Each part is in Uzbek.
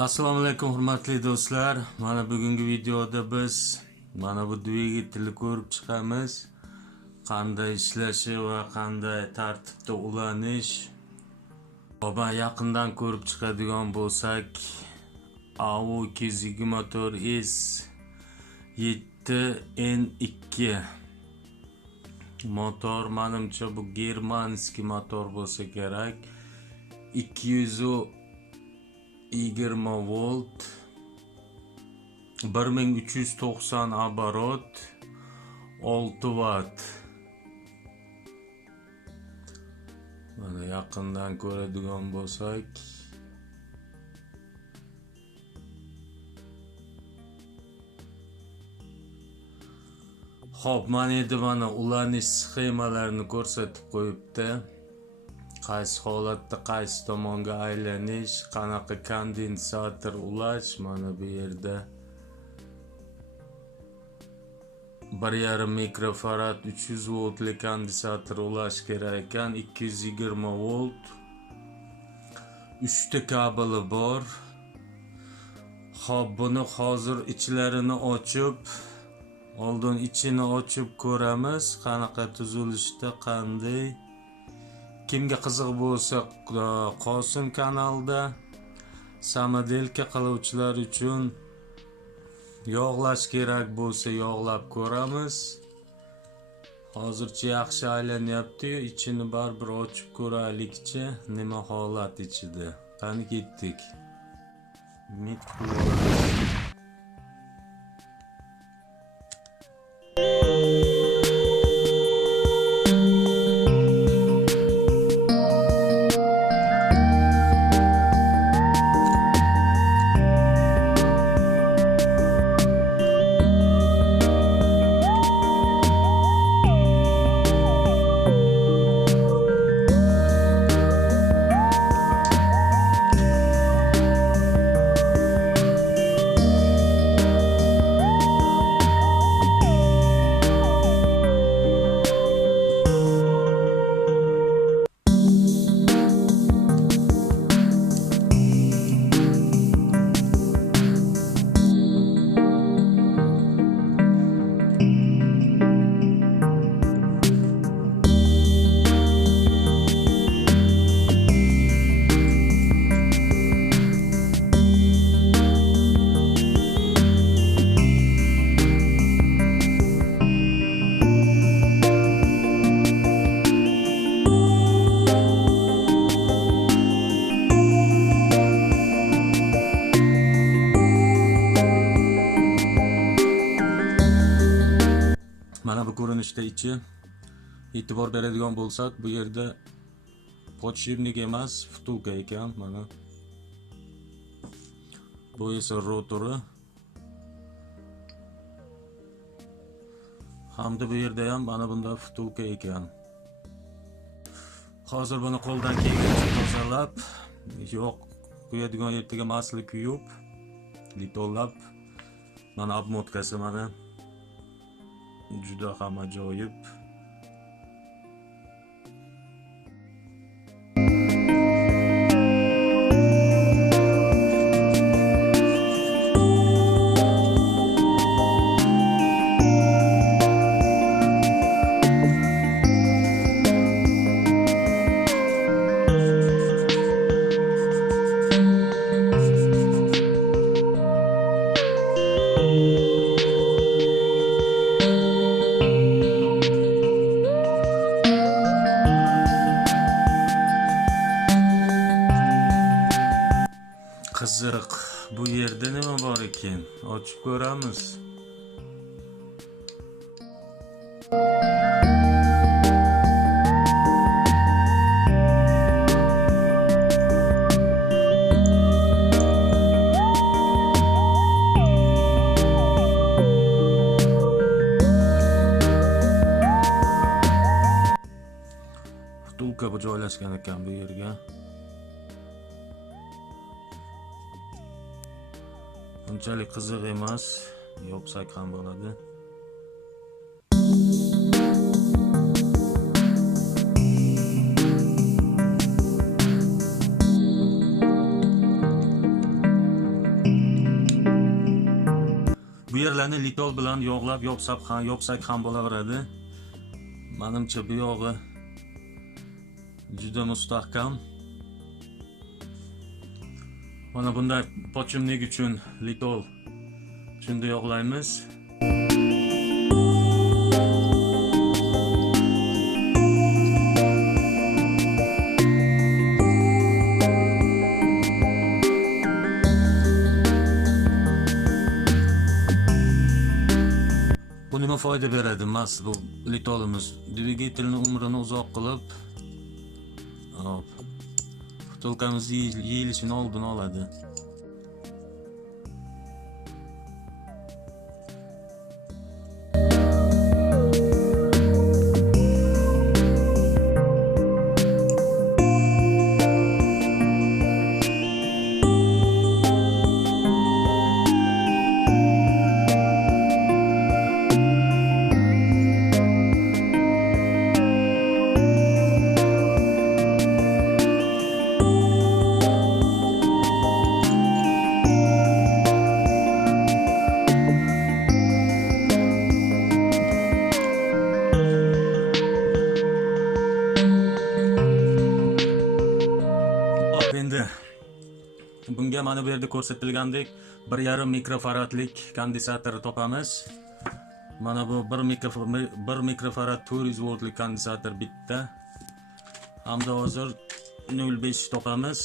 Assalomu alaykum hurmatli do'stlar. Mana bugungi videoda biz mana bu dvigatelni ko'rib chiqamiz. Qanday ishlashi va qanday tartibda ulanish. Baba yaqindan ko'rib chiqadigan bo'lsak, AO 224S 7N2 motor, menimcha bu germanskiy motor bo'lsa kerak. 220 volt 1390 оборот 6 watt. Mana yaqindan ko'radigan bo'lsak, xo'p, mana endi mana ulanish sxemalarini ko'rsatib qo'yibdi. Qaysi holatda qaysi tomonga aylanish, qanaqa kondensator ulash. Mana bu yerda 1,5 mikrofarad 300 voltli kondensator ulash kerak ekan. 220 volt 3 ta kabeli bor. Xo'p, buni hozir ichlarini ochib, oldin ichini ochib ko'ramiz, qanaqa tuzilishda, qanday. Kimga qiziq bo'lsa, qolsin kanalda. Samodelka qiluvchilar uchun yog'lash kerak bo'lsa yog'lab ko'ramiz. Hozircha yaxshi aylanyapti-yu, ichini baribir ochib ko'raylikchi, nima holat ichida. Qani ketdik. Mana bu ko'rinishda ichi. E'tibor beradigan bo'lsak, bu yerda podshipnik emas, vtulka ekan. Mana bu esa rotori. Hamda bu yerda ham mana bunda vtulka ekan. Hozir buni qo'ldan kelgancha tozalab, yo'q quyadigan yerga masli kuyib, litollab, mana obmotkasi mana juda ham ajoyib. Qiziq, bu yerda nima bor ekan? Ochib ko'ramiz. Vtulka bu joylashgan ekan bu yerga. Unchalik qiziq emas, yopsak ham bo'ladi. yerlarni litol bilan yog'lab yopsak ham bo'laveradi. Menimcha bu yog'i juda mustahkam. Mana bunday pochimlik uchun litol shunda yog'laymiz. Bu nima foyda beradi? Mas bu litolimiz dvigatelni umrini uzoq qilib, butulkamiz yeyilishini oldini oladi. Endi bunga mana bu yerda ko'rsatilgandek 1,5 mikrofaradlik kondensator topamiz. Mana bu 1 mikrofarad 400 voltlik kondensator bitta. Hamda hozir 0,5 topamiz.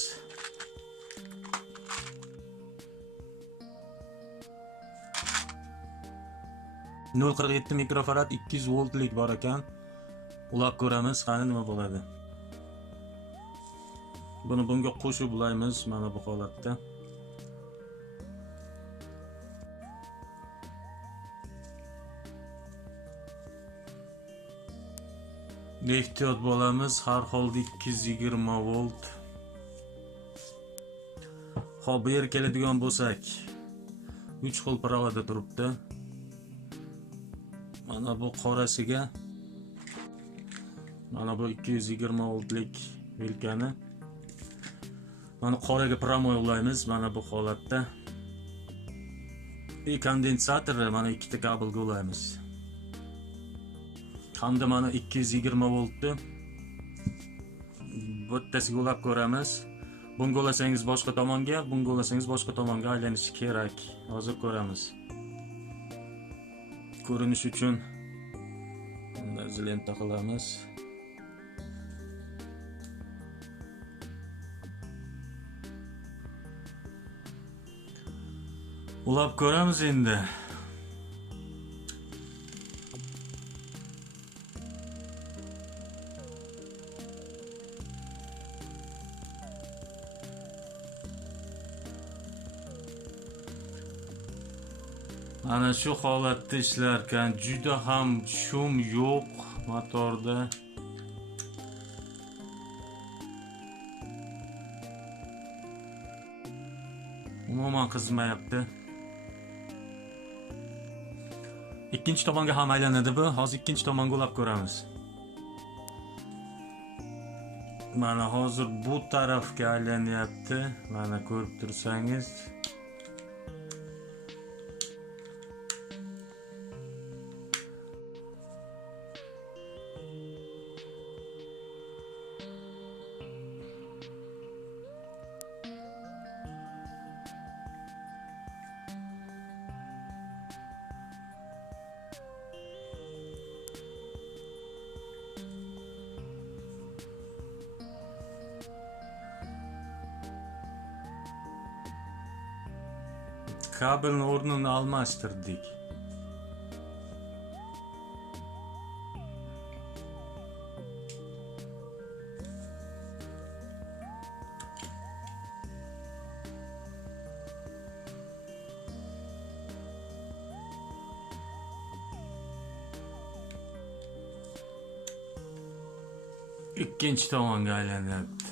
.07 mikrofarad 200 voltlik bor ekan. Ulab ko'ramiz, qani nima bo'ladi. Buni bunga qo'shib ulaymiz mana bu holatda. Ehtiyot bo'lamiz, har holda 220 volt. Xo'p, bu yerga keladigan bo'lsak, 3 xil provoda turibdi. Mana bu qorasiga mana bu 220 voltlik vilkani mana qoraga promoy ulaymiz mana bu holatda. Kondensatorni mana ikkita kabelga ulaymiz. Hamda mana 220 voltni bittasiga ulab ko'ramiz. Bunga ulasangiz boshqa tomonga, bunga ulasangiz boshqa tomonga aylanishi kerak. Hozir ko'ramiz. Ko'rinish uchun bunday lenta qilamiz. Ulab ko'ramiz endi. Ana shu holatda ishlarkan, juda ham shum yo'q motorda. Umuman qizmayapti. Ikkinchi tomonga ham aylanadi bu. Hozir ikkinchi tomonga ulab ko'ramiz. Mana hozir bu tarafga aylanyapti. Mana ko'rib tursangiz. Kabelni o'rnini almashtirdik. Ikkinchi tomonga aylanyapti.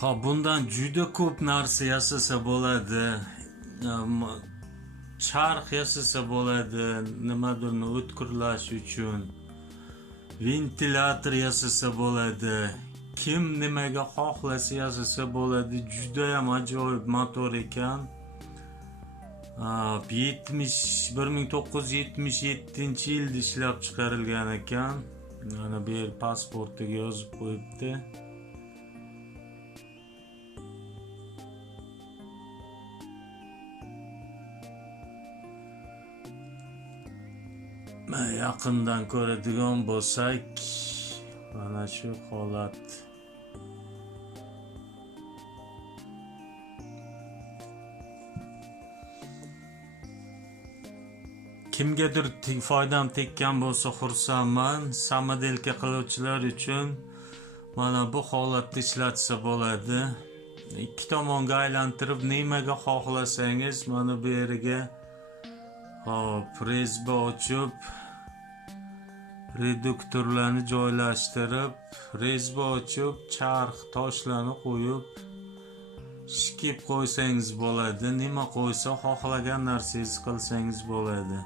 Ha, bundan juda ko'p narsa yasasa bo'ladi. Charx yasasa bo'ladi, nimadirni o'tkirlash uchun. Ventilyator yasasa bo'ladi. Kim nimaga xohlasa yasasa bo'ladi. Juda ham ajoyib motor ekan. 1977-yilda ishlab chiqarilgan ekan. Mana bu yer pasportiga yozib qo'yibdi. Yaqindan ko'radigan bo'lsak, mana shu holat. Kimgadir foydam tekkan bo'lsa xursandman. Samodelka qiluvchilar uchun mana bu holatda ishlatsa bo'ladi. Ikki tomonga aylantirib nimaga xohlasangiz mana bu yeriga rezba ochib, reduktorlarni joylashtirib, rezba ochib, charx toshlarni qo'yib, shikib qo'ysangiz bo'ladi. Nima qo'ysa xohlagan narsangiz qilsangiz bo'ladi.